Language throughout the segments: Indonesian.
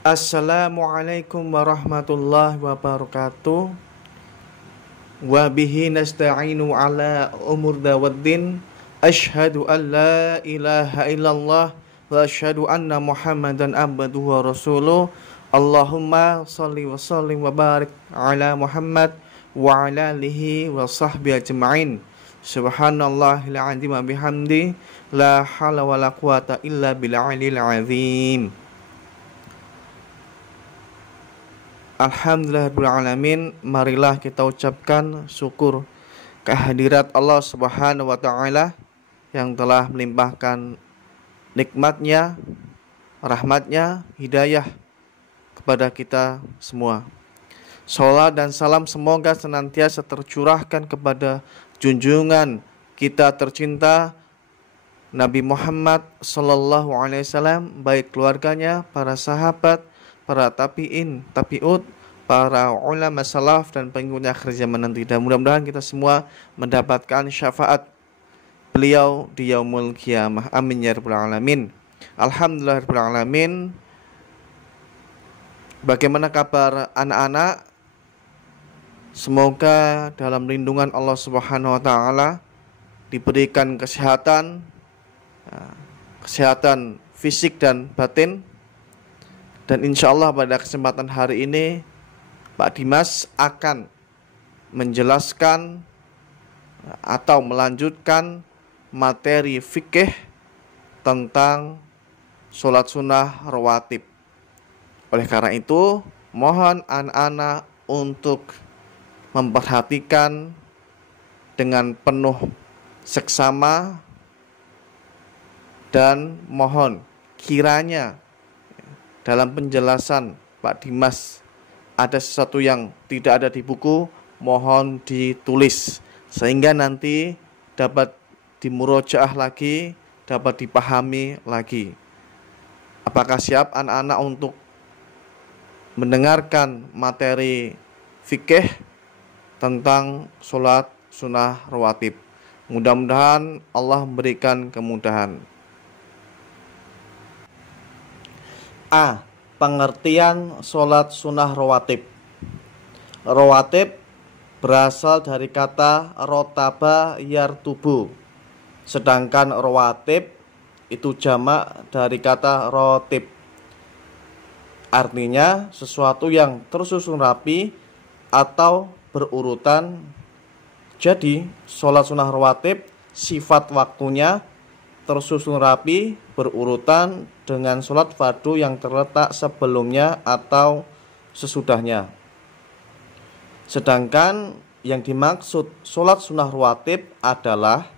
Assalamualaikum warahmatullahi wabarakatuh. Wa bihi nasta'inu ala umur dawaddin. Ashhadu an la ilaha illallah wa ashhadu anna Muhammadan abduhu wa rasuluh. Allahumma salli wa sallim wa barik ala Muhammad wa ala alihi wa sahbihi ajma'in. Subhanallahil azim wa bihamdi la haula wa la quwata illa billahil azim. Alhamdulillahirrahmanirrahim. Marilah kita ucapkan syukur kehadirat Allah Subhanahu wa ta'ala yang telah melimpahkan nikmatnya, rahmatnya, hidayah kepada kita semua. Salat dan salam semoga senantiasa tercurahkan kepada junjungan kita tercinta Nabi Muhammad sallallahu alaihi wasallam, baik keluarganya, para sahabat, para tabi'in, tabi'ut, para ulama salaf dan pengikutnya akhir zaman nanti. Dan mudah-mudahan kita semua mendapatkan syafaat beliau di yaumul qiyamah. Amin ya rabbal alamin. Alhamdulillah rabbil alamin. Bagaimana kabar anak-anak? Semoga dalam lindungan Allah Subhanahu wa taala diberikan kesehatan fisik dan batin. Dan insya Allah pada kesempatan hari ini Pak Dimas akan menjelaskan atau melanjutkan materi fikih tentang sholat sunnah rawatib. Oleh karena itu, mohon anak-anak untuk memperhatikan dengan penuh seksama dan mohon kiranya dalam penjelasan Pak Dimas ada sesuatu yang tidak ada di buku, mohon ditulis sehingga nanti dapat dimurojaah lagi, dapat dipahami lagi. Apakah siap anak-anak untuk mendengarkan materi fikih tentang sholat sunnah rawatib? Mudah-mudahan Allah memberikan kemudahan. A. Pengertian sholat sunnah rawatib. Rawatib berasal dari kata rotaba yartubu, sedangkan rawatib itu jamak dari kata rotib. Artinya sesuatu yang tersusun rapi atau berurutan. Jadi sholat sunnah rawatib sifat waktunya tersusun rapi, berurutan dengan sholat fardu yang terletak sebelumnya atau sesudahnya. Sedangkan yang dimaksud sholat sunnah rawatib adalah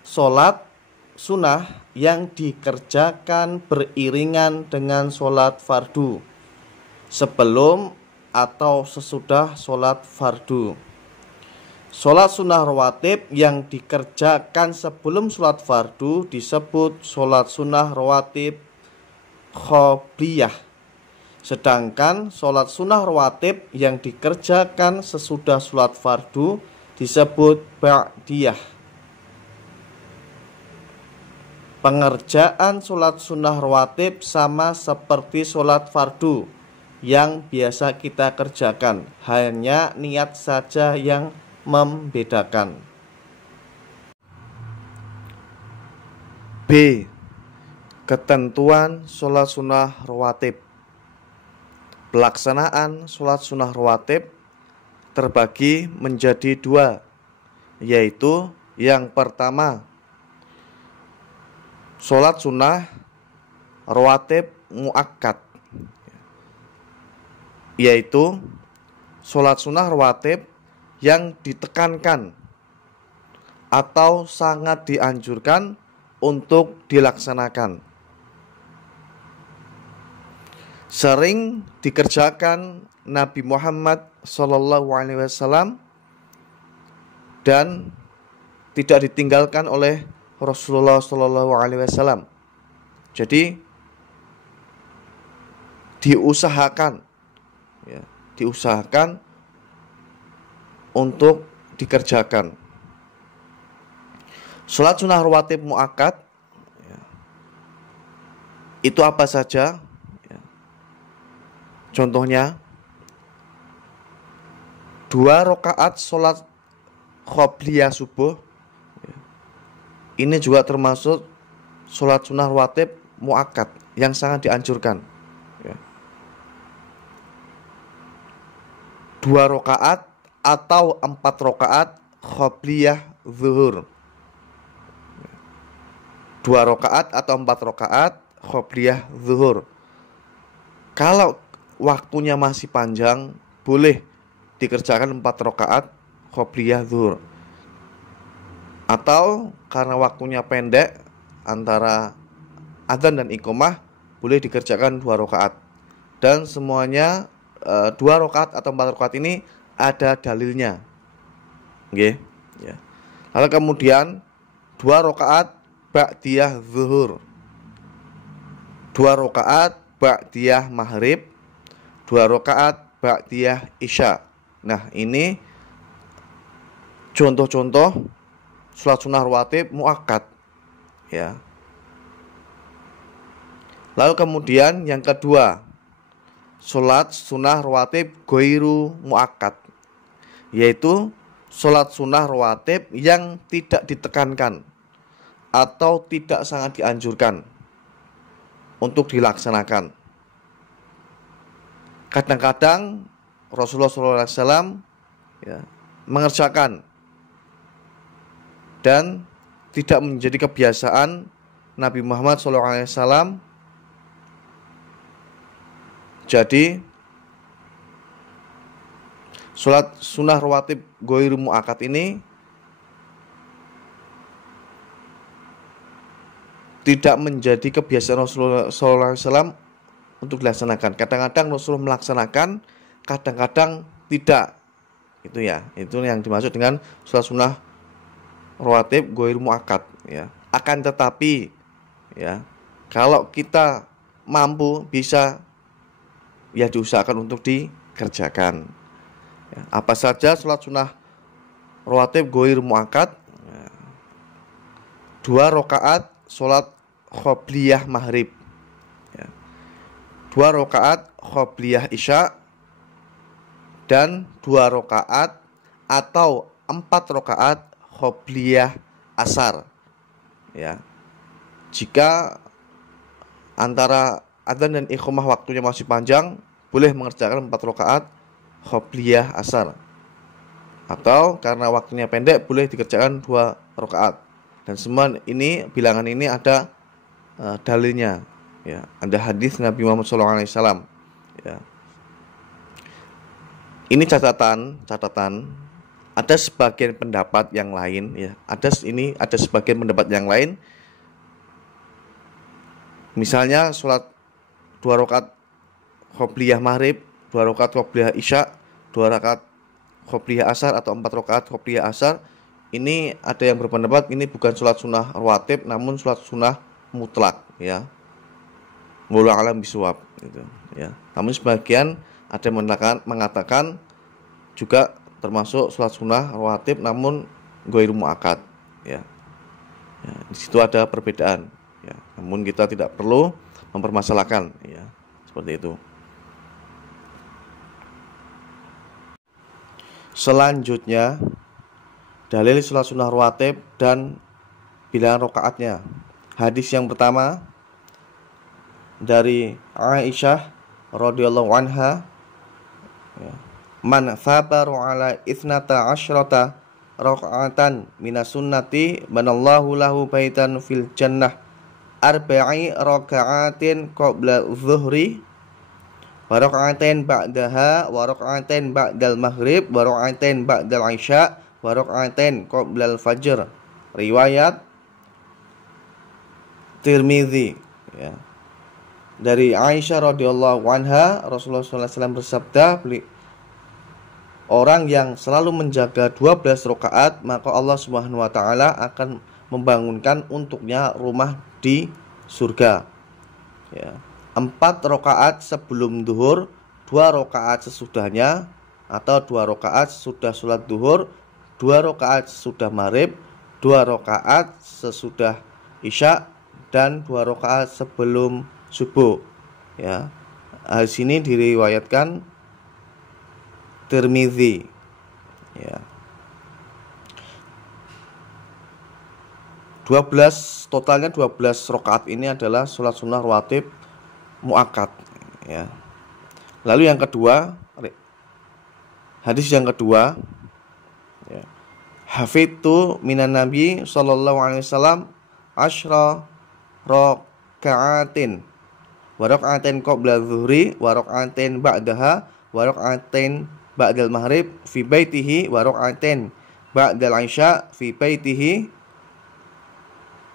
sholat sunnah yang dikerjakan beriringan dengan sholat fardu, sebelum atau sesudah sholat fardu. Sholat sunnah rawatib yang dikerjakan sebelum sholat fardu disebut sholat sunnah rawatib qobliyah. Sedangkan sholat sunnah rawatib yang dikerjakan sesudah sholat fardu disebut ba'diyah. Pengerjaan sholat sunnah rawatib sama seperti sholat fardu yang biasa kita kerjakan, hanya niat saja yang membedakan. B. Ketentuan sholat sunnah rawatib. Pelaksanaan sholat sunnah rawatib terbagi menjadi dua, yaitu yang pertama sholat sunnah rawatib muakkad, yaitu sholat sunnah rawatib yang ditekankan atau sangat dianjurkan untuk dilaksanakan. Sering dikerjakan Nabi Muhammad SAW dan tidak ditinggalkan oleh Rasulullah SAW. Jadi diusahakan untuk dikerjakan. Sholat sunnah rawatib muakkad itu apa saja? Contohnya 2 rakaat sholat qobliyah subuh, ini juga termasuk sholat sunnah rawatib muakkad yang sangat dianjurkan. 2 rakaat atau 4 rakaat qobliyah zuhur. 2 rakaat atau 4 rakaat qobliyah zuhur. Kalau waktunya masih panjang, boleh dikerjakan 4 rakaat qobliyah zuhur. Atau karena waktunya pendek antara adzan dan iqamah, boleh dikerjakan 2 rakaat. Dan semuanya 2 rakaat atau 4 rakaat ini ada dalilnya. Oke, ya. Lalu kemudian 2 rakaat ba'diyah zuhur, 2 rakaat ba'diyah maghrib, 2 rakaat ba'diyah isya. Nah, ini contoh-contoh sholat sunnah rawatib muakkad, ya. Lalu kemudian yang kedua, sholat sunnah rawatib ghairu muakkad, yaitu sholat sunnah rawatib yang tidak ditekankan atau tidak sangat dianjurkan untuk dilaksanakan. Kadang-kadang Rasulullah SAW mengerjakan dan tidak menjadi kebiasaan Nabi Muhammad SAW. Jadi sholat sunnah rawatib ghairu muakkad ini tidak menjadi kebiasaan Rasulullah SAW untuk dilaksanakan. Kadang-kadang Rasulullah melaksanakan, kadang-kadang tidak. Itu ya, itu yang dimaksud dengan sholat sunnah rawatib ghairu muakkad, ya. Akan tetapi, ya, kalau kita mampu, bisa, ya diusahakan untuk dikerjakan. Ya, apa saja sholat sunnah rawatib ghairu muakkad? 2 rakaat sholat qobliyah maghrib, ya. 2 rakaat qobliyah isya, dan 2 rakaat atau 4 rakaat qobliyah asar, ya. Jika antara adzan dan iqamah waktunya masih panjang, boleh mengerjakan 4 rakaat qobliyah asar. Atau karena waktunya pendek, boleh dikerjakan 2 rakaat. Dan semua ini, bilangan ini ada dalilnya, ya. Ada hadis Nabi Muhammad SAW, ya. Ini catatan. Ada sebagian pendapat yang lain, ya. Ada sebagian pendapat yang lain. Misalnya sholat 2 rakaat qobliyah maghrib, 2 rakaat qobliyah isya, 2 rakaat qobliyah asar atau 4 rakaat qobliyah asar. Ini ada yang berpendapat ini bukan sholat sunnah rawatib, namun sholat sunnah mutlak, ya. Wallahu a'lam bishawab, gitu, ya. Namun sebagian ada yang mengatakan juga termasuk sholat sunnah rawatib, namun ghairu muakkad, ya. Ya, di situ ada perbedaan, ya. Namun kita tidak perlu mempermasalahkan, ya, seperti itu. Selanjutnya, dalil sholat sunnah rawatib dan bilangan rakaatnya. Hadis yang pertama dari Aisyah radhiyallahu anha, man sabaru ala isnata asyrata rakaatan minas sunnati banallahu lahu baitan fil jannah arba'i raka'atin qabla zuhri wa raka'atain ba'daha wa raka'atain ba'dal maghrib wa raka'atain ba'dal isya wa raka'atain qabla al fajr. Riwayat Tirmidzi, ya. Dari Aisyah radhiyallahu anha, Rasulullah SAW bersabda, orang yang selalu menjaga 12 rakaat, maka Allah Subhanahu wa taala akan membangunkan untuknya rumah di surga, ya. 4 rakaat sebelum duhur, 2 rakaat sesudahnya, atau 2 rakaat sudah sholat duhur, 2 rakaat sesudah maghrib, 2 rakaat sesudah isya, dan 2 rakaat sebelum subuh, ya. Hadis ini diriwayatkan Tirmizi, ya. 12 rakaat ini adalah sholat sunnah rawatib muakkad, ya. Lalu yang kedua, hadis yang kedua, ya. Hafidtu minan nabi sallallahu alaihi wasallam asyra raka'atin wa raka'atin qabla zuhri wa raka'atin ba'daha wa raka'atin ba'dal maghrib fi baitihi wa raka'atin ba'dal isya fi baitihi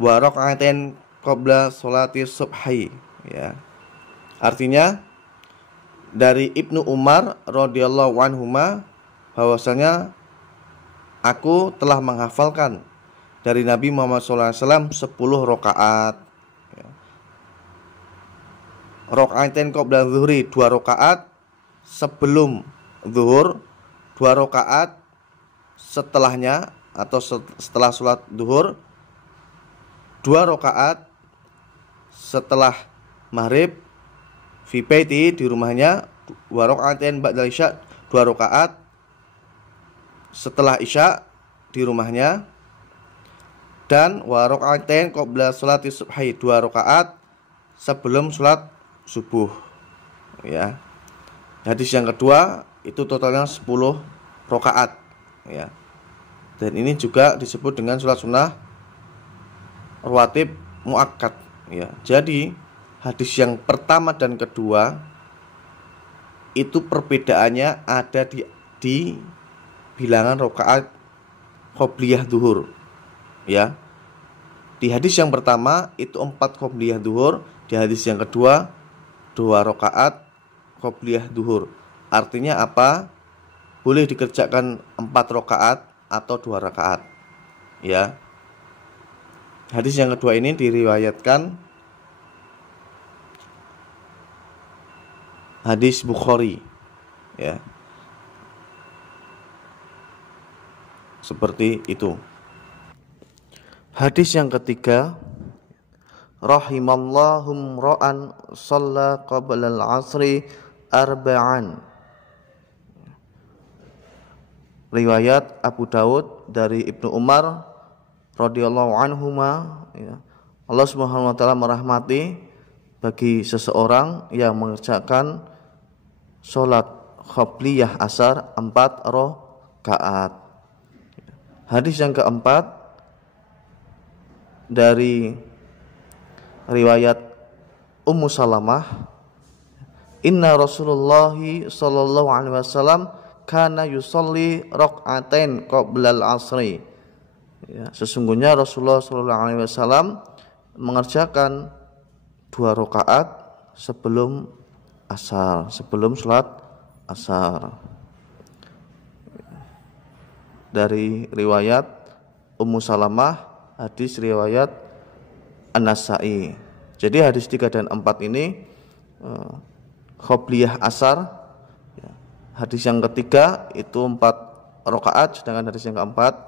wa raka'atin qabla sholati subhi, ya. Artinya dari Ibnu Umar radhiyallahu anhuma bahwasanya aku telah menghafalkan dari Nabi Muhammad SAW 10 rakaat, ya. Raka'atin qabla zuhri 2 rakaat sebelum zuhur, 2 rakaat setelahnya atau setelah sholat zuhur, 2 rakaat setelah maghrib fi baiti di rumahnya, wa raka'atin ba'dal isya 2 rakaat setelah isya di rumahnya, dan wa raka'atin qabla sholati subhi 2 rakaat sebelum sholat subuh, ya. Hadis yang kedua itu totalnya 10 rakaat, ya. Dan ini juga disebut dengan sholat sunnah rawatib muakkad, ya. Jadi hadis yang pertama dan kedua itu perbedaannya ada di bilangan rakaat qobliyah zuhur, ya. Di hadis yang pertama itu 4 qobliyah zuhur, di hadis yang kedua 2 rakaat qobliyah zuhur. Artinya apa? Boleh dikerjakan 4 rakaat atau 2 rakaat, ya. Hadis yang kedua ini diriwayatkan hadis Bukhari, ya. Seperti itu. Hadis yang ketiga, rahimallahum ra'an shalla qabla al-'asri arba'an. Riwayat Abu Daud dari Ibnu Umar radhiyallahu anhuma, ya. Allah Subhanahu wa taala merahmati bagi seseorang yang mengerjakan salat qobliyah asar 4 rakaat. Hadis yang keempat dari riwayat Ummu Salamah, inna Rasulullah sallallahu alaihi wasallam kana yusolli rak'atain qabla al-'asri. Ya, sesungguhnya Rasulullah sallallahu alaihi wasallam mengerjakan 2 rakaat sebelum asar, sebelum sholat asar. Dari riwayat Ummu Salamah, hadis riwayat An-Nasa'i. Jadi hadis 3 dan 4 ini qobliyah asar, ya. Hadis yang ketiga itu 4 rakaat, sedangkan hadis yang keempat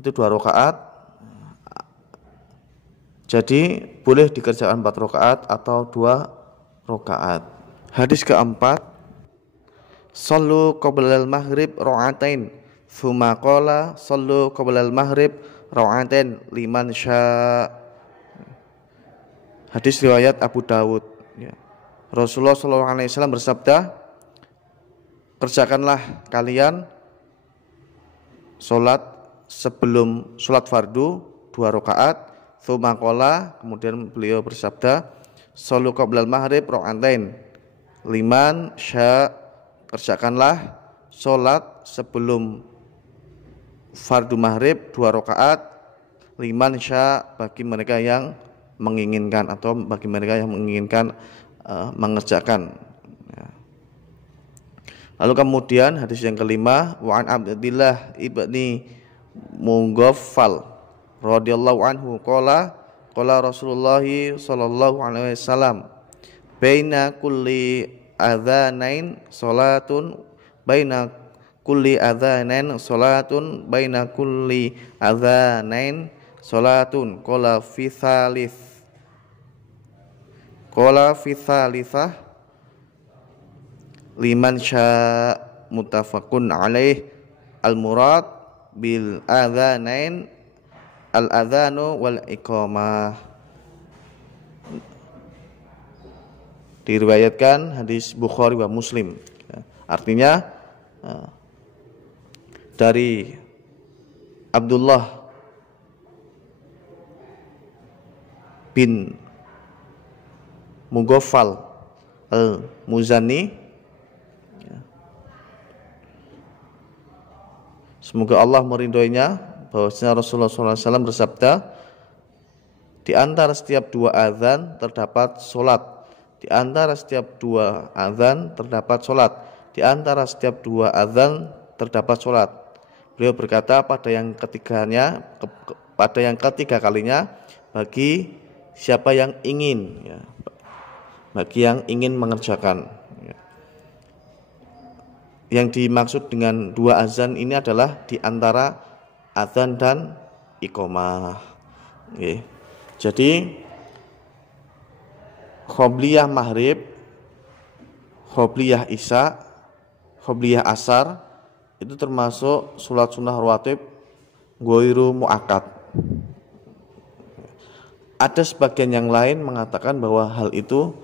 itu 2 rakaat. Jadi boleh dikerjakan 4 rakaat atau 2 rakaat. Hadis keempat, sallu qabla al-maghrib raka'atain, tsumma qala sallu qabla al-maghrib raka'atain liman syaa. Hadis riwayat Abu Daud, ya. Rasulullah SAW bersabda, kerjakanlah kalian sholat sebelum sholat fardu 2 rakaat. Tsumma qala, kemudian beliau bersabda, sallu qabla al-maghrib raka'atain liman syaa, kerjakanlah sholat sebelum fardu maghrib 2 rakaat, liman syaa, bagi mereka yang menginginkan atau bagi mereka yang menginginkan mengerjakan, ya. Lalu kemudian hadis yang kelima, wa an Abdillah ibni Mughaffal radhiyallahu anhu qala Rasulullah sallallahu alaihi wasallam, baina kulli adzanain salatun baina kulli adzanain salatun baina kulli adzanain salatun qala fi thalithah liman sya muttafaqun alaih. Al murad bil adzanain al adzanu wal iqamah. Diriwayatkan hadis Bukhari wa Muslim. Artinya dari Abdullah bin Mughaffal al-Muzani, semoga Allah meridhoinya, bahwasanya Rasulullah SAW bersabda, di antara setiap dua azan terdapat solat, di antara setiap dua azan terdapat solat, di antara setiap dua azan terdapat solat. Beliau berkata pada yang ketiga kalinya, bagi siapa yang ingin, ya, bagi yang ingin mengerjakan. Ya. Yang dimaksud dengan dua azan ini adalah di antara azan dan iqamah. Okay. Jadi qobliyah maghrib, qobliyah isya, qobliyah asar itu termasuk sholat sunnah rawatib ghairu muakkad. Ada sebagian yang lain mengatakan bahwa hal itu,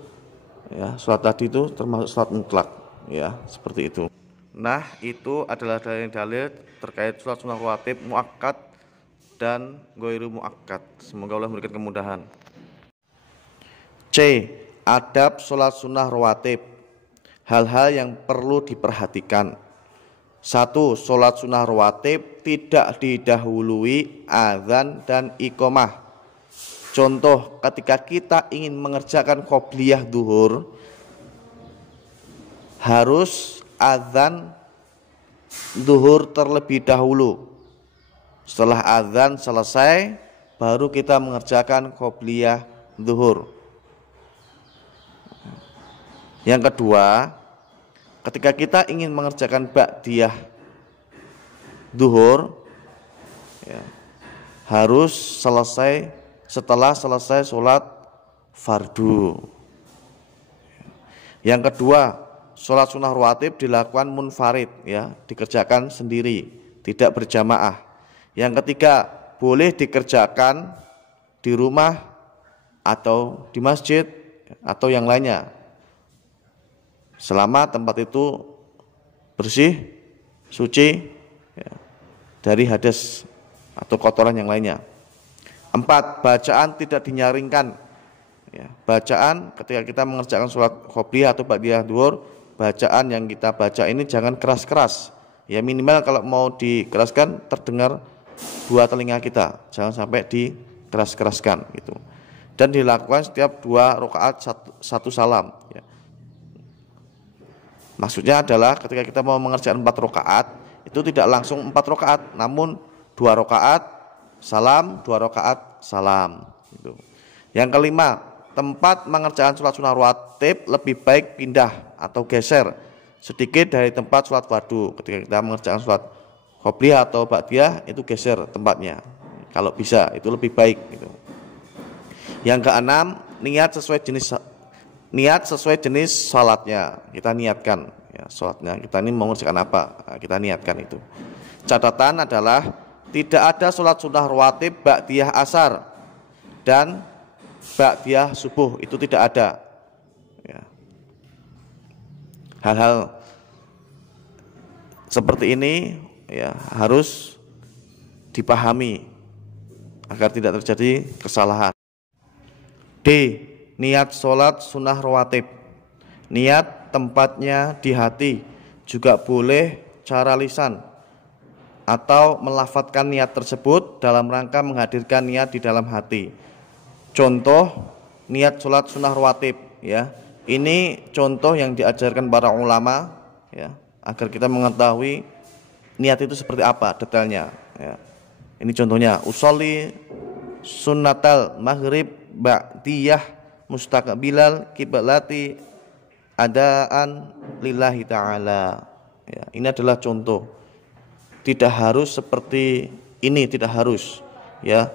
ya, sholat tadi itu termasuk sholat mutlak, ya, seperti itu. Nah, itu adalah dalil-dalil terkait sholat sunnah rawatib muakkad dan ghairu muakkad. Semoga Allah memberikan kemudahan. C. Adab sholat sunnah rawatib. Hal-hal yang perlu diperhatikan. 1. Sholat sunnah rawatib tidak didahului azan dan iqamah. Contoh, ketika kita ingin mengerjakan qobliyah duhur, harus azan duhur terlebih dahulu. Setelah azan selesai, baru kita mengerjakan qobliyah duhur. Yang kedua, ketika kita ingin mengerjakan ba'diyah duhur, ya, harus selesai setelah selesai sholat fardu. Yang kedua, sholat sunnah rawatib dilakukan munfarid, ya, dikerjakan sendiri, tidak berjamaah. Yang ketiga, boleh dikerjakan di rumah atau di masjid atau yang lainnya, selama tempat itu bersih, suci, ya, dari hadas atau kotoran yang lainnya. 4. Bacaan tidak dinyaringkan, ya, bacaan ketika kita mengerjakan sholat qobliyah atau ba'diyah duhur, bacaan yang kita baca ini jangan keras-keras, ya, minimal kalau mau dikeraskan terdengar dua telinga kita, jangan sampai dikeras-keraskan gitu. Dan dilakukan setiap 2 rakaat satu salam, ya. Maksudnya adalah ketika kita mau mengerjakan 4 rakaat, itu tidak langsung 4 rakaat, namun 2 rakaat salam, 2 rakaat salam gitu. Yang kelima, tempat mengerjakan sholat sunnah rawatib lebih baik pindah atau geser sedikit dari tempat sholat fardu. Ketika kita mengerjakan sholat qobliyah atau ba'diyah, itu geser tempatnya, kalau bisa itu lebih baik gitu. Yang keenam, niat sesuai jenis salatnya. Kita niatkan, ya, salatnya kita ini mau mengerjakan apa, nah, kita niatkan itu. Catatan adalah tidak ada sholat sunnah rawatib ba'diyah asar dan ba'diyah subuh, itu tidak ada, ya. Hal-hal seperti ini, ya, harus dipahami agar tidak terjadi kesalahan. D. Niat sholat sunnah rawatib. Niat tempatnya di hati, juga boleh cara lisan atau melafadzkan niat tersebut dalam rangka menghadirkan niat di dalam hati. Contoh niat sholat sunnah rawatib, ya, ini contoh yang diajarkan para ulama, ya, agar kita mengetahui niat itu seperti apa detailnya, ya. Ini contohnya, usolli sunnatal maghrib ba'diyah mustaqbilal kiblati adaan lillahi ta'ala, ya. Ini adalah contoh. Tidak harus seperti ini, tidak harus, ya.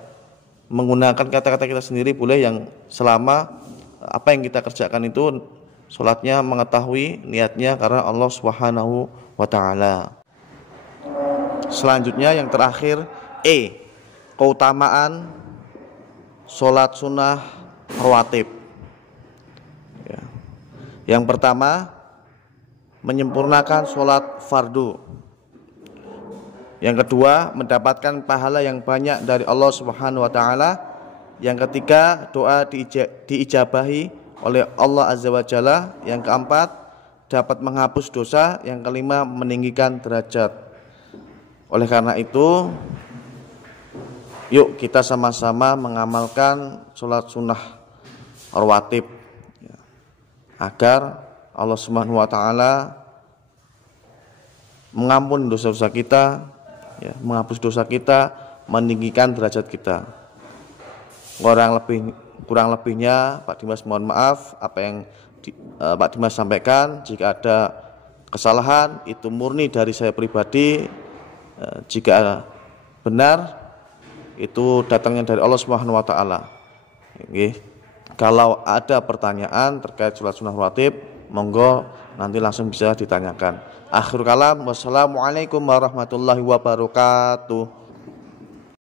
Menggunakan kata-kata kita sendiri boleh, yang selama apa yang kita kerjakan itu Sholatnya mengetahui niatnya karena Allah Subhanahu wa ta'ala. Selanjutnya yang terakhir, keutamaan sholat sunnah rawatib. Ya. Yang pertama, menyempurnakan sholat fardu. Yang kedua, mendapatkan pahala yang banyak dari Allah Subhanahu wa ta'ala. Yang ketiga, doa diijabahi oleh Allah Azza wa Jalla. Yang keempat, dapat menghapus dosa. Yang kelima, meninggikan derajat. Oleh karena itu, yuk kita sama-sama mengamalkan sholat sunnah rawatib agar Allah Subhanahu wa ta'ala mengampuni dosa-dosa kita, menghapus dosa kita, meninggikan derajat kita. Kurang lebihnya Pak Dimas mohon maaf apa yang Pak Dimas sampaikan. Jika ada kesalahan itu murni dari saya pribadi. Jika benar itu datangnya dari Allah Subhanahu wa ta'ala. Kalau ada pertanyaan terkait sholat sunnah rawatib, monggo nanti langsung bisa ditanyakan. Akhir kalam, wassalamualaikum warahmatullahi wabarakatuh.